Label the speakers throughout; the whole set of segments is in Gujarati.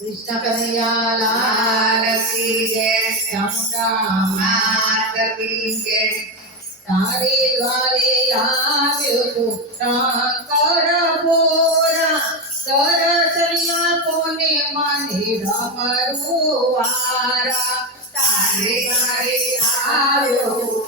Speaker 1: કૃષ્ણ કનૈયા લાલ
Speaker 2: કી જય
Speaker 1: ચામુંડા
Speaker 2: માત કી જય
Speaker 1: તારે દ્વારે આવ્યો તો શંકર ભોરા સરસરિયા કોને માને રમરુવારા તારે દ્વારે આવ્યો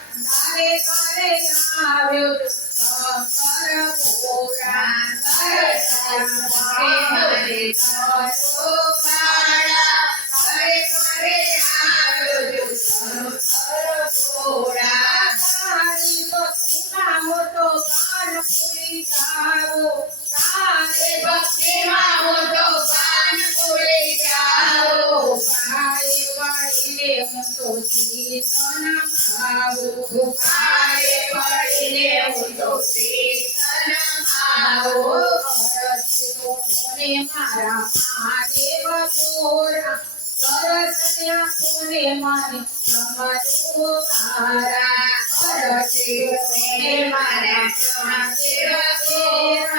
Speaker 1: તારે
Speaker 2: તારે આવ્યો
Speaker 1: માને રમરુવારા તારે તારે આવ્યો તો પૂરી વાળીને હું ચીતના મારા મહાદેવ ગોરા સરસયા કોને માને તમારો મારા કોને મારા મહાદેવ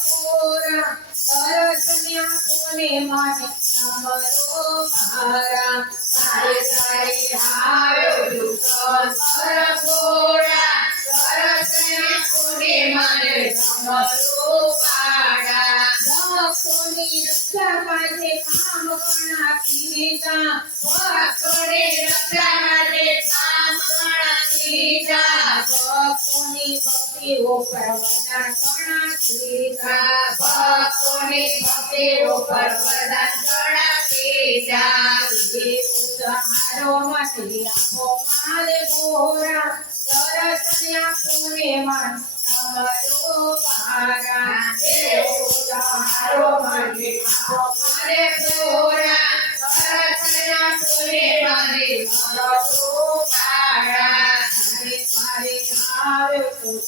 Speaker 1: ભોરા સરસયા કોને માને તમારો મારા તારે તારે આવ્યો તો શંકર ભોરા સરસયા કોને માને તમારો મારા ભક્તોની રક્ષા માટે કામ ગણા કીધા વરદાન ગણા કીધા તમારો માટે આપો મારે ગોરા સરસયા કોને તમારો પારા તમારો માટે આપો મારે ગોરા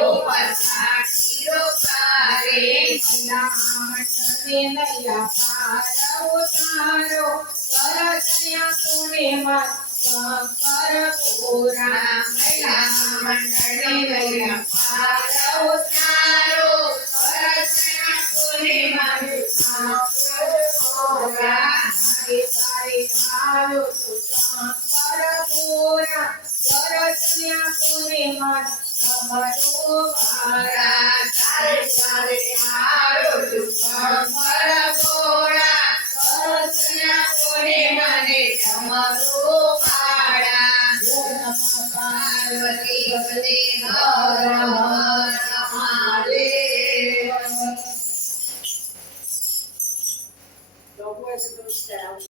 Speaker 1: ઉપર વાસ કીધો ચારે સંગાએ ધરતી ઉપર મૈયા મંડળે નૈયા પાર ઉતારો સરસયા કોને માર શંકર ભોરા મૈયા મંડળે નૈયા પાર ઉતારો સરસયા કોને માર શંકર આવ્યો તો શંકર ભોરા સરસયા કોને માર તમારો વારા તારે તારે તો શંકર ભોરા સરસયા કોને મારે તમારો વારા નમઃ પાર્વતી પતે હર હર મહાદેવ